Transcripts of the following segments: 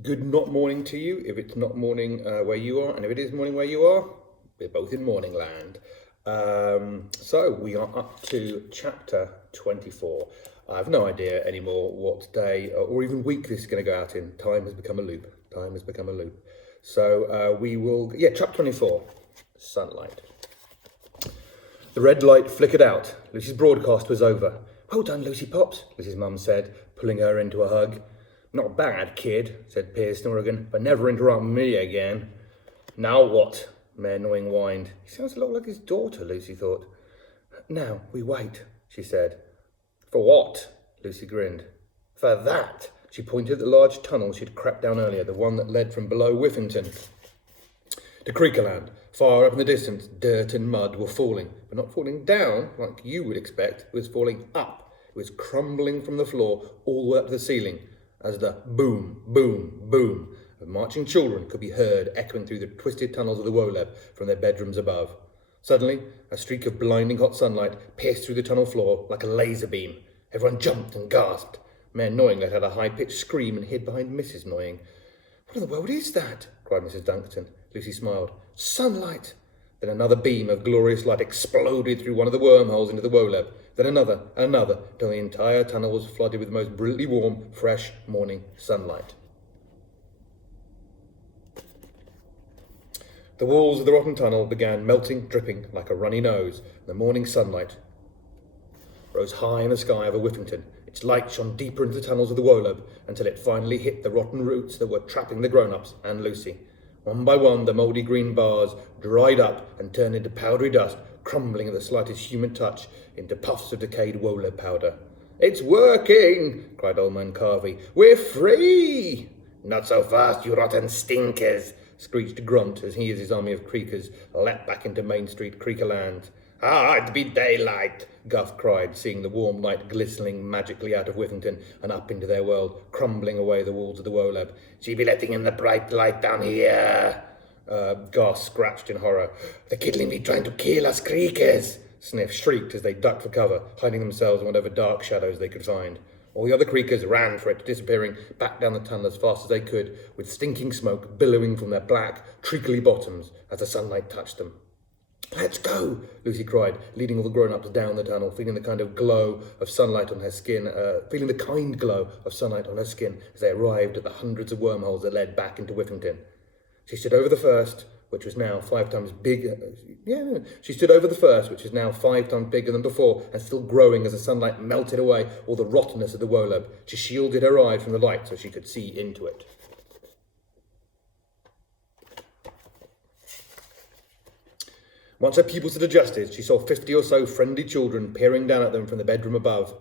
Good not morning to you, if it's not morning where you are, and if it is morning where you are, we're both in morning land. So we are up to chapter 24. I have no idea anymore what day or even week this is going to go out in. Time has become a loop. Time has become a loop. So we will, chapter 24, sunlight. The red light flickered out. Lucy's broadcast was over. Well done, Lucy Pops, Lucy's mum said, pulling her into a hug. Not bad, kid, said Piers Norrigan, but never interrupt me again. Now what? Mayor Knowing whined. He sounds a lot like his daughter, Lucy thought. Now we wait, she said. For what? Lucy grinned. For that. She pointed at the large tunnel she'd crept down earlier, the one that led from below Whiffington to Creekerland. Far up in the distance, dirt and mud were falling, but not falling down like you would expect. It was falling up. It was crumbling from the floor all the way up to the ceiling, as the boom, boom, boom of marching children could be heard echoing through the twisted tunnels of the Woleb from their bedrooms above. Suddenly, a streak of blinding hot sunlight pierced through the tunnel floor like a laser beam. Everyone jumped and gasped. Mayor Knowing let out a high-pitched scream and hid behind Mrs. Knowing. What in the world is that? Cried Mrs. Dunkerton. Lucy smiled. Sunlight! Then another beam of glorious light exploded through one of the wormholes into the Woleb. Then another and another, till the entire tunnel was flooded with the most brilliantly warm, fresh morning sunlight. The walls of the rotten tunnel began melting, dripping like a runny nose. The morning sunlight rose high in the sky over Whiffington. Its light shone deeper into the tunnels of the Woleb until it finally hit the rotten roots that were trapping the grown-ups and Lucy. One by one, the mouldy green bars dried up and turned into powdery dust, crumbling at the slightest human touch into puffs of decayed Woleb powder. It's working, cried Old Man Carvey. We're free! Not so fast, you rotten stinkers, screeched Grunt as he and his army of creakers leapt back into Main Street, Creekerland. Ah, it be daylight, Guff cried, seeing the warm light glistening magically out of Whiffington and up into their world, crumbling away the walls of the Woleb. She be letting in the bright light down here. Gus scratched in horror. The kidling be trying to kill us creakers, Sniff shrieked as they ducked for cover, hiding themselves in whatever dark shadows they could find. All the other creakers ran for it, disappearing back down the tunnel as fast as they could, with stinking smoke billowing from their black, treacly bottoms as the sunlight touched them. Let's go, Lucy cried, leading all the grown-ups down the tunnel, feeling the kind glow of sunlight on her skin as they arrived at the hundreds of wormholes that led back into Whiffington. She stood over the first, which was now 5 times bigger. She stood over the first, which is now 5 times bigger than before, and still growing as the sunlight melted away all the rottenness of the Woleb. She shielded her eye from the light so she could see into it. Once her pupils had adjusted, she saw 50 or so friendly children peering down at them from the bedroom above.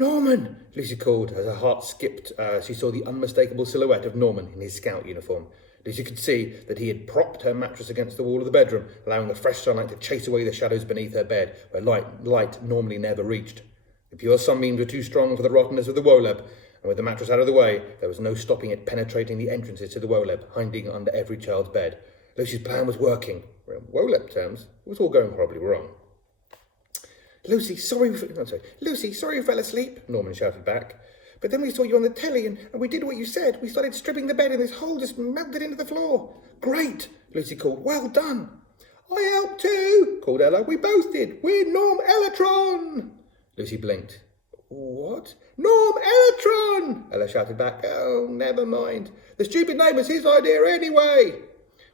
Norman, Lucy called as her heart skipped. She saw the unmistakable silhouette of Norman in his scout uniform. Lucy could see that he had propped her mattress against the wall of the bedroom, allowing the fresh sunlight to chase away the shadows beneath her bed, where light normally never reached. The pure sunbeams were too strong for the rottenness of the Woleb, and with the mattress out of the way, there was no stopping it penetrating the entrances to the Woleb, hiding under every child's bed. Lucy's plan was working. In Woleb terms, it was all going horribly wrong. Lucy, sorry you fell asleep, Norman shouted back. But then we saw you on the telly and we did what you said. We started stripping the bed and this hole just melted into the floor. Great, Lucy called. Well done. I helped too, called Ella. We both did. We're Norm Elatron. Lucy blinked. What? Norm Elatron, Ella shouted back. Oh, never mind. The stupid name was his idea anyway.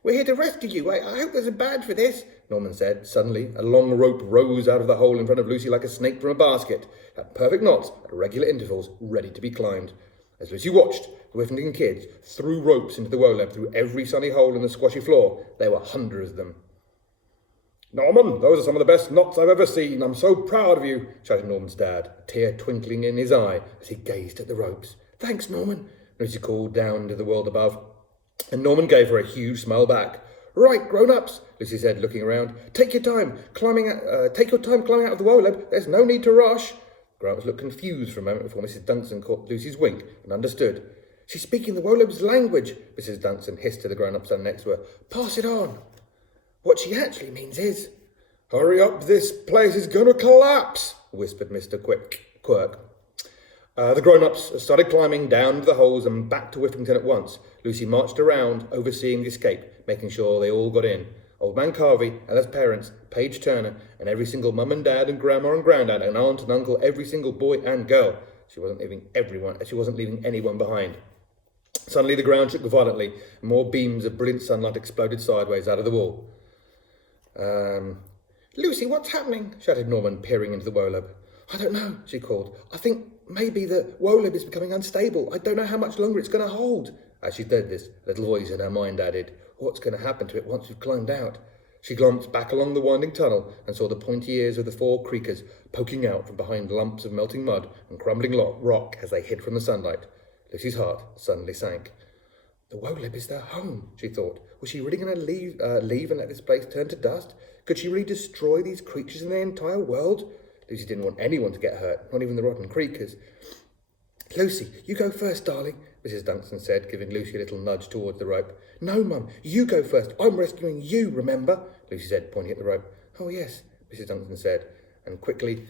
We're here to rescue you. I hope there's a badge for this, Norman said. Suddenly, a long rope rose out of the hole in front of Lucy like a snake from a basket, at perfect knots, at regular intervals, ready to be climbed. As Lucy watched, the Whiffington kids threw ropes into the Woleb through every sunny hole in the squashy floor. There were hundreds of them. Norman, those are some of the best knots I've ever seen. I'm so proud of you, shouted Norman's dad, a tear twinkling in his eye as he gazed at the ropes. Thanks, Norman, Lucy called down to the world above. And Norman gave her a huge smile back. Right, grown-ups, Lucy said, looking around. Take your time climbing out of the Woleb. There's no need to rush. Grown-ups looked confused for a moment before Mrs. Dunson caught Lucy's wink and understood. She's speaking the Woleb's language, Mrs. Dunson hissed to the grown-up standing next to her. Pass it on. What she actually means is, hurry up, this place is going to collapse, whispered Mr. Quirk. The grown-ups started climbing down the holes and back to Whiffington at once. Lucy marched around, overseeing the escape, making sure they all got in. Old Man Carvey, Ella's parents, Paige Turner, and every single mum and dad and grandma and granddad and aunt and uncle, every single boy and girl. She wasn't leaving anyone behind. Suddenly the ground shook violently, and more beams of brilliant sunlight exploded sideways out of the wall. Lucy, what's happening? Shouted Norman, peering into the Wolab. I don't know, she called. I think maybe the Wolab is becoming unstable. I don't know how much longer it's going to hold. As she said this, a little voice in her mind added, what's going to happen to it once we've climbed out? She glanced back along the winding tunnel and saw the pointy ears of the 4 creakers poking out from behind lumps of melting mud and crumbling rock as they hid from the sunlight. Lucy's heart suddenly sank. The Wolab is their home, she thought. Was she really going to leave and let this place turn to dust? Could she really destroy these creatures in the entire world? Lucy didn't want anyone to get hurt, not even the rotten creakers. Lucy, you go first, darling, Mrs. Dunstan said, giving Lucy a little nudge towards the rope. No, Mum, you go first. I'm rescuing you, remember? Lucy said, pointing at the rope. Oh, yes, Mrs. Dunstan said, and quickly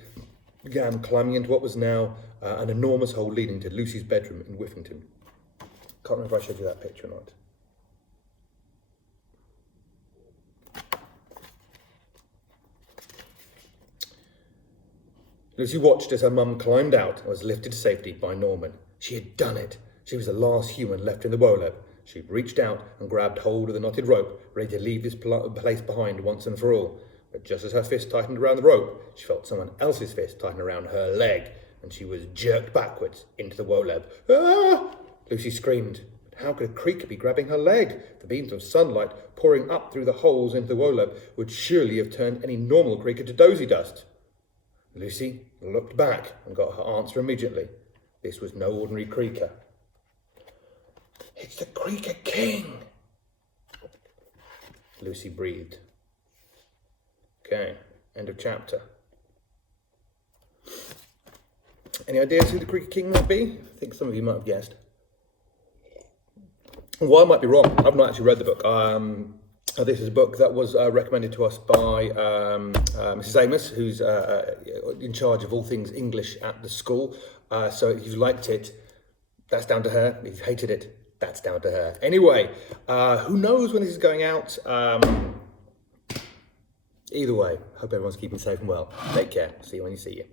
began climbing into what was now an enormous hole leading to Lucy's bedroom in Whiffington. Can't remember if I showed you that picture or not. Lucy watched as her mum climbed out and was lifted to safety by Norman. She had done it. She was the last human left in the Wolab. She reached out and grabbed hold of the knotted rope, ready to leave this place behind once and for all. But just as her fist tightened around the rope, she felt someone else's fist tighten around her leg, and she was jerked backwards into the Wolab. Ah! Lucy screamed. But how could a creaker be grabbing her leg? The beams of sunlight pouring up through the holes into the Wolab would surely have turned any normal creaker to dozy dust. Lucy looked back and got her answer immediately. This was no ordinary creaker. It's the Creaker King, Lucy breathed. Okay, end of chapter. Any ideas who the Creaker King might be? I think some of you might have guessed. Well, I might be wrong. I've not actually read the book. This is a book that was recommended to us by Mrs. Amos, who's in charge of all things English at the school. So if you liked it, that's down to her. If you hated it, that's down to her. Anyway, who knows when this is going out? Either way, hope everyone's keeping safe and well. Take care. See you when you see you.